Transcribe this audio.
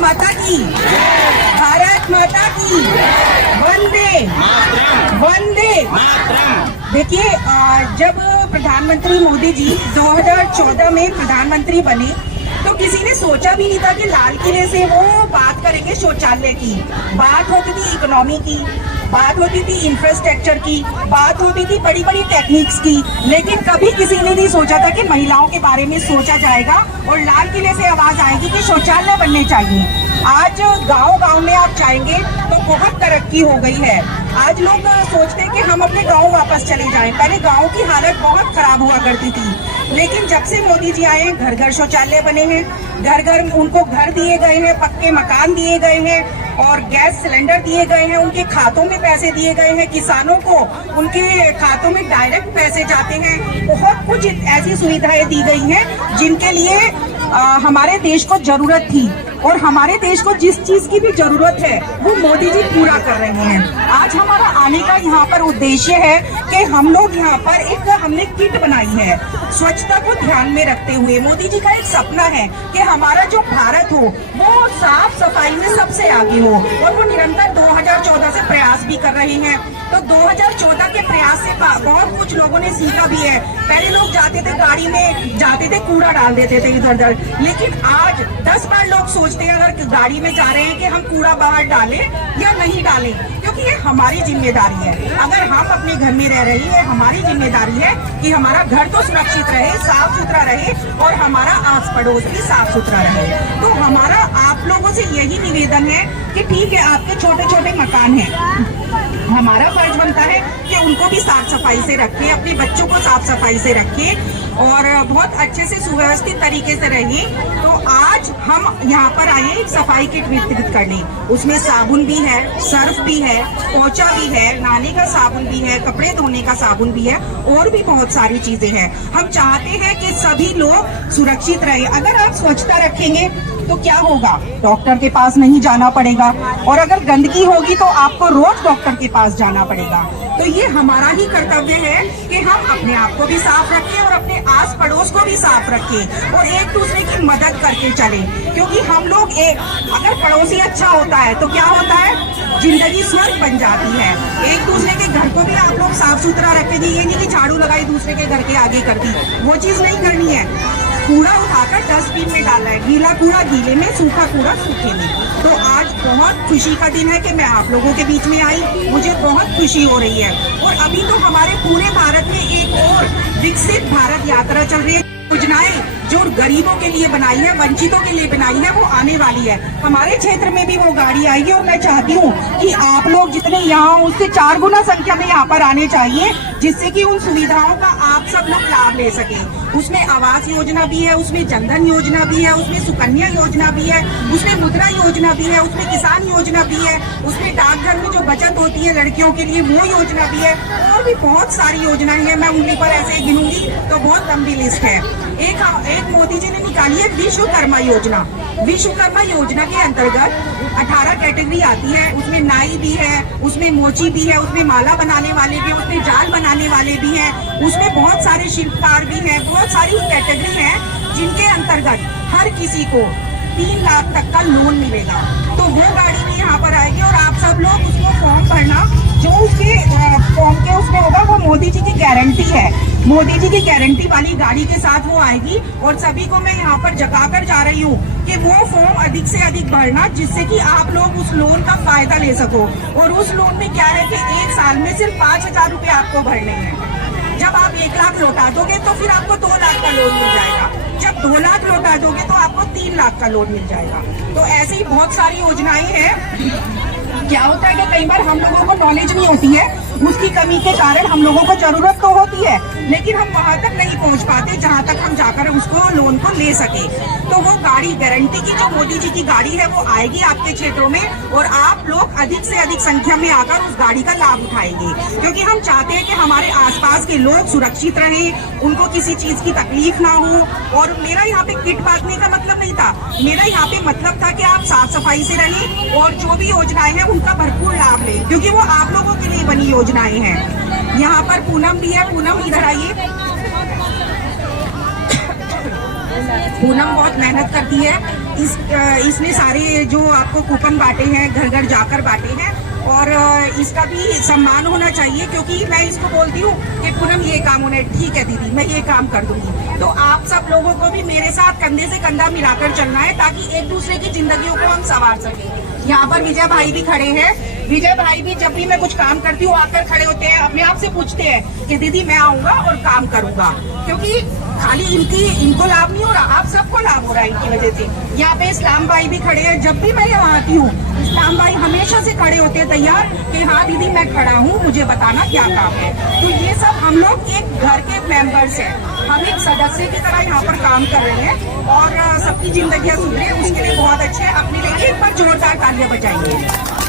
भारत माता की, भारत माता की, वंदे वंदे। देखिए, जब प्रधानमंत्री मोदी जी 2014 में प्रधानमंत्री बने तो किसी ने सोचा भी नहीं था कि लाल किले से वो बात करेंगे शौचालय की। बात होती थी इकोनॉमी की, बात होती थी इंफ्रास्ट्रक्चर की, बात होती थी बड़ी बड़ी टेक्निक्स की, लेकिन कभी किसी ने नहीं सोचा था कि महिलाओं के बारे में सोचा जाएगा और लाल किले से आवाज आएगी कि शौचालय बनने चाहिए। आज गांव-गांव में आप जाएंगे तो बहुत तरक्की हो गई है। आज लोग सोचते हैं कि हम अपने गांव वापस चले जाएं। पहले गांव की हालत बहुत खराब हुआ करती थी, लेकिन जब से मोदी जी आए हैं, घर घर शौचालय बने हैं, घर घर उनको घर दिए गए हैं, पक्के मकान दिए गए हैं और गैस सिलेंडर दिए गए हैं, उनके खातों में पैसे दिए गए हैं, किसानों को उनके खातों में डायरेक्ट पैसे जाते हैं। बहुत कुछ ऐसी सुविधाएं दी गई हैं जिनके लिए हमारे देश को जरूरत थी और हमारे देश को जिस चीज की भी जरूरत है वो मोदी जी पूरा कर रहे हैं। आज हमारा आने का यहाँ पर उद्देश्य है कि हम लोग यहाँ पर हमने किट बनाई है स्वच्छता को ध्यान में रखते हुए। मोदी जी का एक सपना है कि हमारा जो भारत हो वो साफ सफाई में सबसे आगे हो और वो निरंतर 2014 से प्रयास भी कर रहे हैं। तो 2014 के प्रयास से बहुत कुछ लोगों ने सीखा भी है। पहले लोग जाते थे गाड़ी में, जाते थे कूड़ा डाल देते थे इधर उधर, लेकिन आज 10 बार लोग सोचते हैं अगर गाड़ी में जा रहे हैं कि हम कूड़ा बाहर डालें या नहीं डालें, क्योंकि ये हमारी जिम्मेदारी है। अगर हम अपने घर में रह रहे हैं, हमारी जिम्मेदारी है कि हमारा घर तो सुरक्षित रहे, साफ सुथरा रहे और हमारा आस पड़ोस भी साफ सुथरा रहे। तो हमारा आप लोगों से यही निवेदन है कि ठीक है, आपके छोटे छोटे मकान हैं, हमारा फर्ज बनता है कि उनको भी साफ सफाई से रखें, अपने बच्चों को साफ सफाई से रखें और बहुत अच्छे से सुव्यवस्थित तरीके से रहिए। तो आज हम यहाँ पर आए एक सफाई किट वितरित करने। उसमें साबुन भी है, सर्फ भी है, पोछा भी है, नहाने का साबुन भी है, कपड़े धोने का साबुन भी है और भी बहुत सारी चीजें हैं। हम चाहते हैं कि सभी लोग सुरक्षित रहे। अगर आप स्वच्छता रखेंगे तो क्या होगा, डॉक्टर के पास नहीं जाना पड़ेगा और अगर गंदगी होगी तो आपको रोज डॉक्टर के पास जाना पड़ेगा। तो ये हमारा ही कर्तव्य है कि हम अपने आप को भी साफ रखें और अपने आस पड़ोस को भी साफ रखें और एक दूसरे की मदद करके चलें, क्योंकि हम लोग अगर पड़ोसी अच्छा होता है तो क्या होता है, जिंदगी स्वर्ग बन जाती है। एक दूसरे के घर को भी आप लोग साफ सुथरा रखेंगे। ये नहीं कि झाड़ू लगाई दूसरे के घर के आगे कर दी, वो चीज नहीं करनी है। कूड़ा उठाकर डस्टबिन में डालना है, गीला कूड़ा गीले में, सूखा कूड़ा सूखे में। तो आज बहुत खुशी का दिन है कि मैं आप लोगों के बीच में आई, मुझे बहुत खुशी हो रही है। और अभी तो हमारे पूरे भारत में एक और विकसित भारत यात्रा चल रही है। योजनाएं जो गरीबों के लिए बनाई है, वंचितों के लिए बनाई है, वो आने वाली है। हमारे क्षेत्र में भी वो गाड़ी आएगी और मैं चाहती हूँ कि आप लोग जितने यहाँ उससे 4 गुना संख्या में यहाँ पर आने चाहिए, जिससे कि उन सुविधाओं का आप सब लोग लाभ ले सके। उसमें आवास योजना भी है, उसमें जनधन योजना भी है, उसमें सुकन्या योजना भी है, उसमें मुद्रा योजना भी है, उसमें किसान योजना भी है, उसमें डाकघर में जो बचत होती है लड़कियों के लिए वो योजना भी है और भी बहुत सारी योजनाएं हैं। मैं उंगली पर ऐसे गिनूंगी तो बहुत लंबी लिस्ट है। एक मोदी जी ने निकाली है विश्वकर्मा योजना। विश्वकर्मा योजना के अंतर्गत 18 कैटेगरी आती है। उसमें नाई भी है, उसमें मोची भी है, उसमें माला बनाने वाले भी, उसमें जाल बनाने वाले भी हैं, उसमें बहुत सारे शिल्पकार भी हैं। बहुत सारी कैटेगरी हैं जिनके अंतर्गत हर किसी को 3 लाख तक का लोन मिलेगा। तो वो गाड़ी भी यहाँ पर आएगी और आप सब लोग उसको फॉर्म भरना, जो उसके फॉर्म के उसमें होगा वो मोदी जी की गारंटी है। मोदी जी की गारंटी वाली गाड़ी के साथ वो आएगी और सभी को मैं यहाँ पर जगा कर जा रही हूँ कि वो फॉर्म अधिक से अधिक भरना, जिससे कि आप लोग उस लोन का फायदा ले सको। और उस लोन में क्या है कि 1 साल में सिर्फ 5,000 रुपए आपको भरने हैं। जब आप 1 लाख लौटा दोगे तो फिर आपको 2 लाख का लोन मिल जाएगा। जब 2 लाख लौटा दोगे तो आपको 3 लाख का लोन मिल जाएगा। तो ऐसी बहुत सारी योजनाएं हैं। क्या होता है कि कई बार हम लोगों को नॉलेज नहीं होती है, उसकी कमी के कारण हम लोगों को जरूरत तो होती है, लेकिन हम वहां तक नहीं पहुंच पाते जहां तक हम जाकर उसको लोन को ले सके। तो वो गाड़ी गारंटी की जो मोदी जी की गाड़ी है वो आएगी आपके क्षेत्रों में और आप लोग अधिक से अधिक संख्या में आकर उस गाड़ी का लाभ उठाएंगे, क्योंकि हम चाहते हैं कि हमारे आसपास के लोग सुरक्षित रहें, उनको किसी चीज की तकलीफ ना हो। और मेरा यहाँ पे किट बांटने का मतलब नहीं था, मेरा यहाँ पे मतलब था कि आप साफ सफाई से रहें और जो भी योजनाएं हैं उनका भरपूर लाभ लें, क्योंकि वो आप लोगों के लिए बनी योजनाएं हैं। यहाँ पर पूनम भी है, पूनम इधर आइए। पूनम बहुत मेहनत करती है इसने सारे जो आपको कूपन बांटे हैं, घर घर जाकर बांटे हैं, और इसका भी सम्मान होना चाहिए, क्योंकि मैं इसको बोलती हूँ कि पूनम ये काम होना है, ठीक है दीदी मैं ये काम कर दूंगी। तो आप सब लोगों को भी मेरे साथ कंधे से कंधा मिलाकर चलना है, ताकि एक दूसरे की जिंदगियों को हम संवार सकें। यहाँ पर विजय भाई भी खड़े हैं। विजय भाई भी जब भी मैं कुछ काम करती हूँ आकर खड़े होते हैं, अपने आप से पूछते हैं कि दीदी मैं आऊंगा और काम करूंगा, क्योंकि खाली इनको लाभ नहीं हो रहा, आप सबको लाभ हो रहा है इनकी वजह से। यहाँ पे इस्लाम भाई भी खड़े हैं। जब भी मैं यहाँ आती हूँ इस्लाम भाई हमेशा से खड़े होते हैं तैयार कि हाँ दीदी मैं खड़ा हूँ, मुझे बताना क्या काम है। तो ये सब हम लोग एक घर के मेंबर्स हैं, हम एक सदस्य की तरह यहाँ पर काम कर रहे हैं, और सबकी जिंदगियाँ सुधरे उसके लिए बहुत अच्छे। अपने लिए एक बार जोरदार तालियां बजाएंगे।